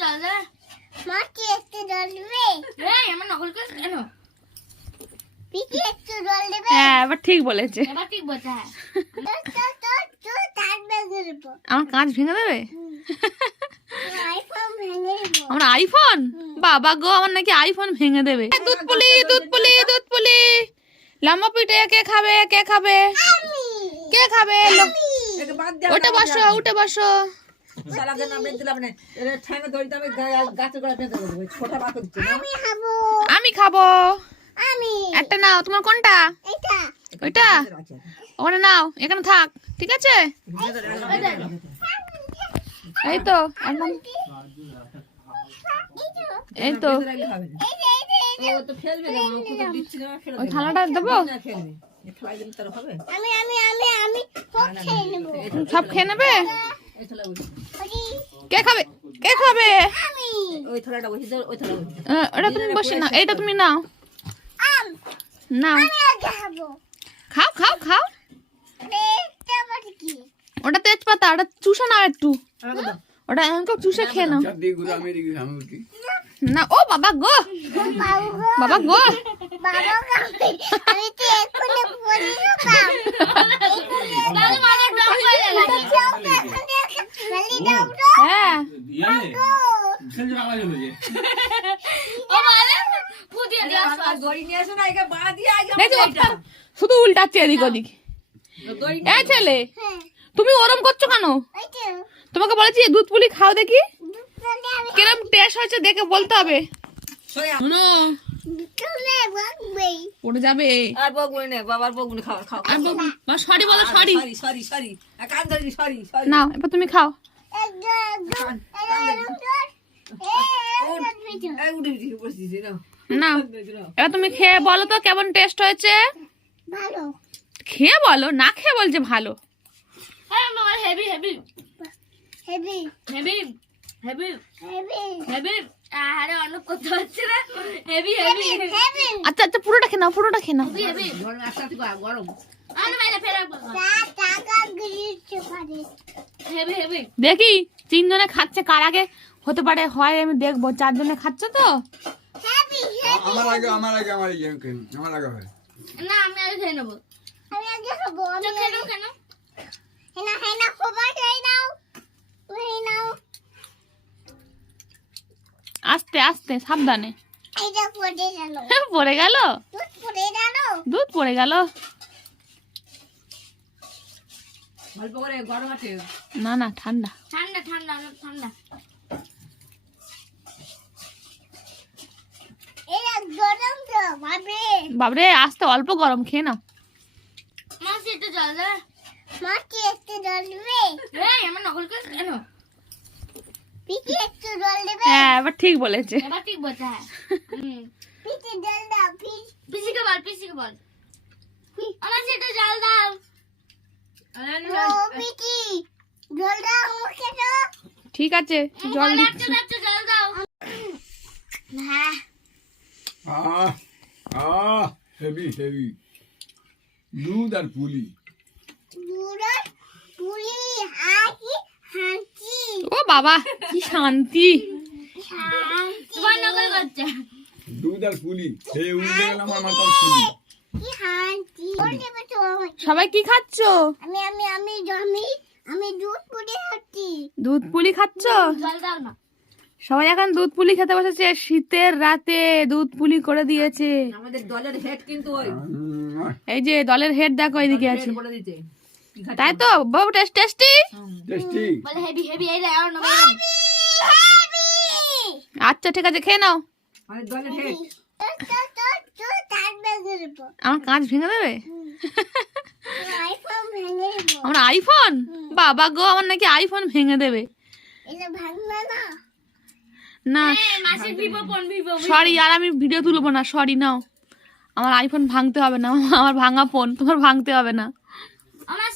জল দে মাকে একটু জল দেবে? এই আমার নকল করে কেন? একটু জল দেবে? হ্যাঁ এবার ঠিক বলেছে। এবার ঠিক বলতে হ্যাঁ। আমার কাঁচ ভেঙে দেবে? আইফোন ভেঙে দেবো। আমার আইফোন বাবা গো আমার নাকি আইফোন ভেঙে দেবে। দুধ পুলি দুধ পুলি দুধ পুলি। লম্বা পিঠে কে খাবে কে খাবে? কে খাবে? উঠে বসো উঠে বসো। দিলাম না। ঠ্যাঙে আমি গাছের গোড়ায় বেঁধে দেবো। ছোটা বাকো দিচ্ছে। আমি খাব। আমি খাব। আমি। একটা নাও। তোমার কোনটা? এটা ওইটা? ওখানে নাও। এখানে থাক। ঠিক আছে? এই তো এই তো। ও তো ফেলবে না ও তো দিচ্ছি না ফেলে ওই থালাটা দেবো? না ফেলবে। এ খেলাই দিলে তার হবে? আমি আমি আমি আমি সব খেয়ে নেব। কে খাবে? কে খাবে? ওই থালাটা বসে দাও ওই থালা ওটা তুমি বসে নাও এইটা তুমি নাও। খাব। খাও খাও খাও। এটা ওটা তেজপাতা ওটা চুষে নাও একটু। ওটা এরকম চুষে খেয়ে নাও। না ও বাবা গো। বাবু গো। বাবা হ্যাঁ। শুধু উল্টাচ্ছে এদিক ওদিক হ্যাঁ ছেলে হ্যাঁ তুমি ওরম করছ কেন তোমাকে বলেছি দুধ পুলি খাও দেখি কিরম টেস্ট হয়েছে দেখে বলতে হবে শোনো পড়ে যাবে। আর বগুনি নে বাবার বগুনি খাও খাও। সরি বলো সরি। Sorry sorry sorry. কান ধরি সরি সরি। নাও এবার তুমি খাও। নাও। এবার তুমি খেয়ে বলো তো কেমন টেস্ট হয়েছে? ভালো। খেয়ে বলো না খেয়ে বলছে ভালো। হ্যাঁ হেভি হেভি হেভি হেভি আচ্ছা আচ্ছা পুরোটা খেয়ে নাও পুরোটা খেয়ে নাও। দেখি তিনজনে খাচ্ছে কার আগে? হতে পারে হয় আমি দেখব। চারজনে খাচ্ছে তো? আমার আগে আমার আগে আমার আগে আমার আগে হয়। না আমি আগে খেয়ে নেব। আমি আগে খাব আমি কেন কেন হেনা হেনা খবর খেয়ে নাও ওই নাও আস্তে আস্তে সাবধানে। পড়ে গেল। দুধ পড়ে গেল? দুধ পড়ে গেল? অল্প করে গরম আছে। না না ঠান্ডা। ঠান্ডা ঠান্ডা ঠান্ডা। এটা গরম তো ভাবে বাবরে আস্তে অল্প গরম খেয়ে নাও। মাসি একটু জল দে। মাকে একটু জল দেবে এই আমার নকল করে জল দেবে হ্যাঁ এবার ঠিক বলেছে। এবার ঠিক বলতে হ্যাঁ। হুম। পিঠে জল দাও পিঠ পিসিকে বল পিসিকে বল। আমার সেটা জল দাও। ও পিঠি জল দাও মুখে তো। ঠিক আছে জল জল দিচ্ছি যাচ্ছে জল দাও। হ্যাঁ। আহ আহ হেভি হেভি। দুধ আর পুলি। দুধ পুলি হাসি হাসি ও বাবা কি শান্তি। সবাই কি খাচ্ছো? আমি আমি আমি আমি আমি দুধ পুলি খাচ্ছি। দুধ পুলি খাচ্ছো? সবাই এখন দুধ পুলি খেতে বসেছে। শীতের রাতে দুধ পুলি করে দিয়েছে। আমাদের দলের হেড কিন্তু ওই। এই যে দলের হেড দেখো এদিকে আছে। তাই তো? বাবু টেস্ট? টেস্টি। টেস্টি বলে হেভি হেভি এই রে আর নকল আচ্ছা ঠিক আছে খেয়ে নাও। আমার কাঁচ ভেঙে দেবে? আইফোন ভেঙে দেবো। আমার আইফোন? বাবা গো আমার নাকি আইফোন ভেঙে দেবে। না। না সরি আর আমি ভিডিও তুলবো না সরি নাও। আমার আইফোন ভাঙতে হবে না আমার ভাঙা ফোন তোমার ভাঙতে হবে না। আমার